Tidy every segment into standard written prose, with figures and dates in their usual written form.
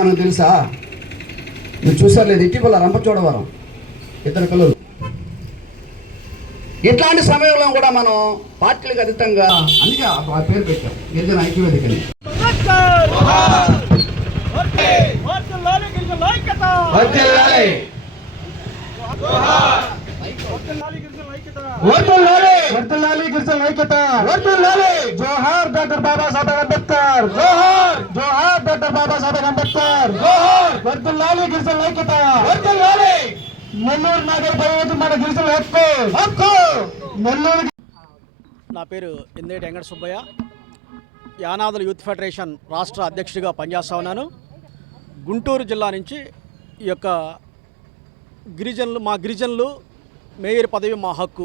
మనకు తెలుసా? మీరు చూసారు లేదు? ఇటీవల రంపచోడవరం ఇద్దరు పిల్లలు. ఇట్లాంటి సమయంలో కూడా మనం పార్టీలకు అతీతంగా అందుకే ఆ పేరు పెట్టాం, గిరిజన ఐక్యవేదికని. జోహార్ డాక్టర్ బాబాసాహెబ్ అంబేద్కర్, జోహార్ జోహార్ డాక్టర్ బాబాసాహెబ్ అంబేద్కర్, జోహార్ వర్ధిల్లాలి గిరిజనుల ఐక్యత, వర్ధిల్లాలి నెల్లూరు నగర ప్రజలకు మన గిరిజనుల హక్కు నెల్లూరు. నా పేరు ఇందేటి వెంకట సుబ్బయ్య, యానాదుల యూత్ ఫెడరేషన్ రాష్ట్ర అధ్యక్షుడిగా పనిచేస్తా ఉన్నాను. గుంటూరు జిల్లా నుంచి ఈ యొక్క గిరిజనులు మేయర్ పదవి మా హక్కు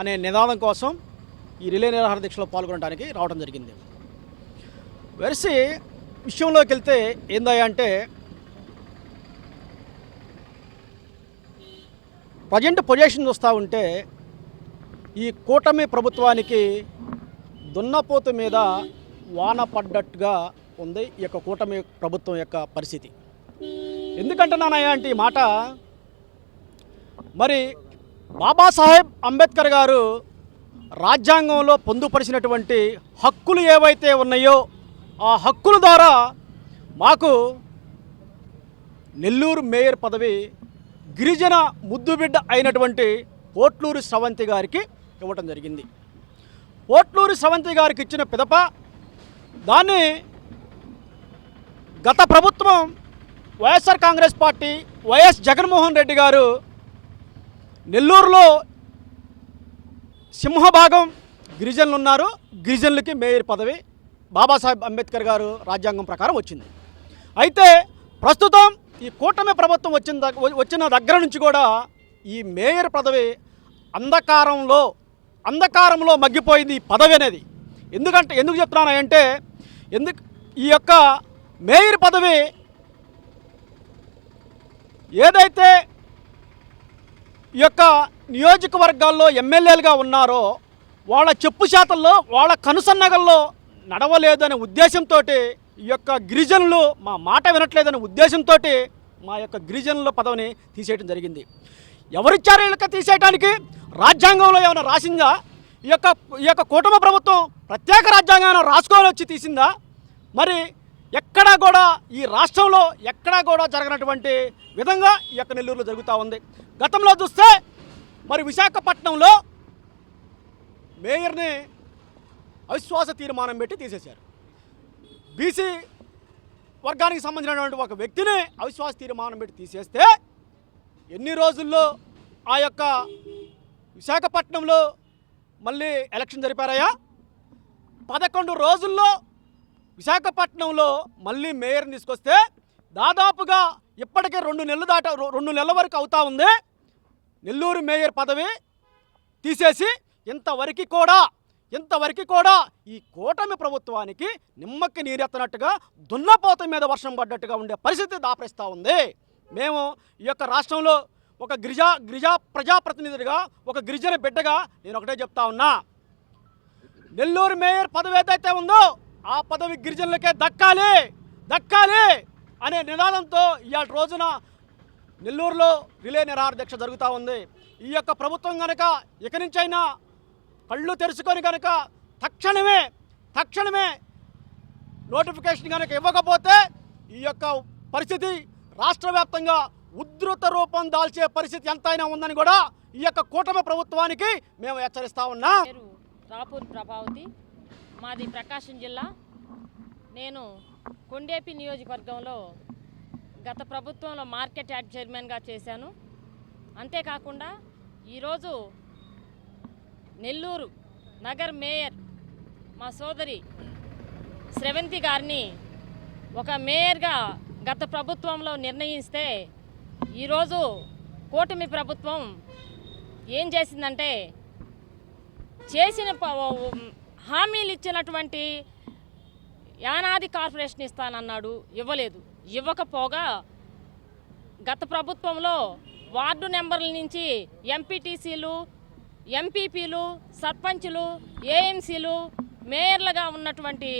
అనే నినాదం కోసం ఈ రిలే నిరాహార దీక్షలో పాల్గొనడానికి రావడం జరిగింది. వెరసి విషయంలోకి వెళ్తే ఏందయ్యా అంటే, ప్రజెంట్ పొజిషన్ చూస్తూ ఉంటే ఈ కూటమి ప్రభుత్వానికి దున్నపోతు మీద వాన పడ్డట్టుగా ఉంది ఈ యొక్క కూటమి ప్రభుత్వం యొక్క పరిస్థితి. ఎందుకంటున్నానయ్యా అంటే ఈ మాట, మరి బాబాసాహెబ్ అంబేద్కర్ గారు రాజ్యాంగంలో పొందుపరిచినటువంటి హక్కులు ఏవైతే ఉన్నాయో ఆ హక్కుల ద్వారా మాకు నెల్లూరు మేయర్ పదవి గిరిజన ముద్దుబిడ్డ అయినటువంటి పోట్లూరి స్రవంతి గారికి ఇవ్వటం జరిగింది. పోట్లూరి స్రవంతి గారికి ఇచ్చిన పిదప దాన్ని గత ప్రభుత్వం వైఎస్ఆర్ కాంగ్రెస్ పార్టీ వైఎస్ జగన్మోహన్ రెడ్డి గారు నెల్లూరులో సింహభాగం గిరిజనులు ఉన్నారు, గిరిజనులకి మేయర్ పదవి బాబాసాహెబ్ అంబేద్కర్ గారు రాజ్యాంగం ప్రకారం వచ్చింది. అయితే ప్రస్తుతం ఈ కూటమి ప్రభుత్వం వచ్చిన దగ్గర నుంచి కూడా ఈ మేయర్ పదవి అంధకారంలో మగ్గిపోయింది ఈ పదవి అనేది. ఎందుకు చెప్తున్నానంటే, ఈ యొక్క మేయర్ పదవి ఏదైతే ఈ యొక్క నియోజకవర్గాల్లో ఎమ్మెల్యేలుగా ఉన్నారో వాళ్ళ చెప్పు శాతల్లో వాళ్ళ కనుసన్నగల్లో నడవలేదనే ఉద్దేశంతో ఈ యొక్క గిరిజనులు మా మాట వినట్లేదనే ఉద్దేశంతో మా యొక్క గిరిజనుల పదవిని తీసేయడం జరిగింది. ఎవరిచ్చారు వీళ్ళకి తీసేయడానికి? రాజ్యాంగంలో ఏమైనా రాసిందా? ఈ యొక్క కూటమి ప్రభుత్వం ప్రత్యేక రాజ్యాంగాన్ని రాసుకొని వచ్చి తీసిందా? మరి ఎక్కడా కూడా ఈ రాష్ట్రంలో ఎక్కడా కూడా జరగనటువంటి విధంగా ఈ యొక్క నెల్లూరులో జరుగుతూ ఉంది. గతంలో చూస్తే మరి విశాఖపట్నంలో మేయర్ని అవిశ్వాస తీర్మానం పెట్టి తీసేశారు. బీసీ వర్గానికి సంబంధించినటువంటి ఒక వ్యక్తిని అవిశ్వాస తీర్మానం పెట్టి తీసేస్తే ఎన్ని రోజుల్లో ఆ యొక్క విశాఖపట్నంలో మళ్ళీ ఎలక్షన్ జరిపారయ్యా? 11 రోజుల్లో విశాఖపట్నంలో మళ్ళీ మేయర్ని తీసుకొస్తే దాదాపుగా ఇప్పటికే 2 నెలల వరకు అవుతా ఉంది. నెల్లూరు మేయర్ పదవి తీసేసి ఇంతవరకు కూడా ఈ కూటమి ప్రభుత్వానికి నిమ్మకి నీరెత్తనట్టుగా దున్నపోత మీద వర్షం పడ్డట్టుగా ఉండే పరిస్థితి దాపరిస్తూ ఉంది. మేము ఈ యొక్క రాష్ట్రంలో ఒక ప్రజాప్రతినిధుడిగా, ఒక గిరిజన బిడ్డగా నేను ఒకటే చెప్తా ఉన్నా, నెల్లూరు మేయర్ పదవి ఏదైతే ఉందో ఆ పదవి గిరిజనులకే దక్కాలి అనే నినాదంతో ఇవాళ రోజున నెల్లూరులో రిలే నిరాహార దీక్ష జరుగుతూ ఉంది. ఈ యొక్క ప్రభుత్వం కనుక ఇక నుంచైనా కళ్ళు తెరుచుకొని కనుక తక్షణమే నోటిఫికేషన్ కనుక ఇవ్వకపోతే ఈ యొక్క పరిస్థితి రాష్ట్ర వ్యాప్తంగా ఉధృత రూపం దాల్చే పరిస్థితి ఎంతైనా ఉందని కూడా ఈ యొక్క కూటమి ప్రభుత్వానికి మేము హెచ్చరిస్తా ఉన్నాం. రాపూర్ ప్రభావతి, మాది ప్రకాశం జిల్లా. నేను కొండేపి నియోజకవర్గంలో గత ప్రభుత్వంలో మార్కెట్ యార్డ్ చైర్మన్గా చేశాను. అంతేకాకుండా ఈరోజు నెల్లూరు నగర్ మేయర్ మా సోదరి స్రవంతి గారిని ఒక మేయర్గా గత ప్రభుత్వంలో నిర్ణయిస్తే ఈరోజు కూటమి ప్రభుత్వం ఏం చేసిందంటే, హామీలు ఇచ్చినటువంటి యానాది కార్పొరేషన్ ఇస్తానన్నాడు, ఇవ్వలేదు. ఇవ్వకపోగా గత ప్రభుత్వంలో వార్డు నెంబర్ల నుంచి ఎంపీటీసీలు, ఎంపీపీలు, సర్పంచులు, ఏఎంసీలు మేయర్లుగా ఉన్నటువంటి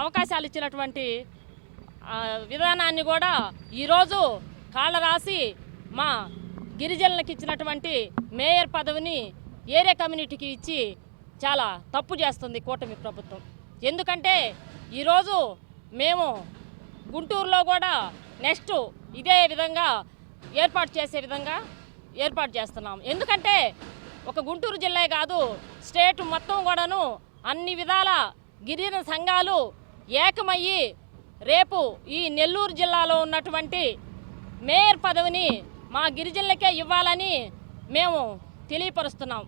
అవకాశాలు ఇచ్చినటువంటి విధానాన్ని కూడా ఈరోజు కాళ్ళ రాసి మా గిరిజనులకు ఇచ్చినటువంటి మేయర్ పదవిని ఏరియా కమ్యూనిటీకి ఇచ్చి చాలా తప్పు చేస్తుంది కూటమి ప్రభుత్వం. ఎందుకంటే ఈరోజు మేము గుంటూరులో కూడా నెక్స్ట్ ఇదే విధంగా ఏర్పాటు చేస్తున్నాం. ఎందుకంటే ఒక గుంటూరు జిల్లా కాదు, స్టేట్ మొత్తం కూడాను అన్ని విధాల గిరిజన సంఘాలు ఏకమయ్యి రేపు ఈ నెల్లూరు జిల్లాలో ఉన్నటువంటి మేయర్ పదవిని మా గిరిజనులకే ఇవ్వాలని మేము తెలియపరుస్తున్నాం.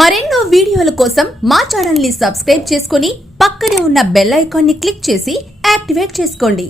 మరెన్నో వీడియోల కోసం మా ఛానల్ ని సబ్స్క్రైబ్ చేసుకుని పక్కనే ఉన్న బెల్ ఐకాన్ ని క్లిక్ చేసి యాక్టివేట్ చేసుకోండి.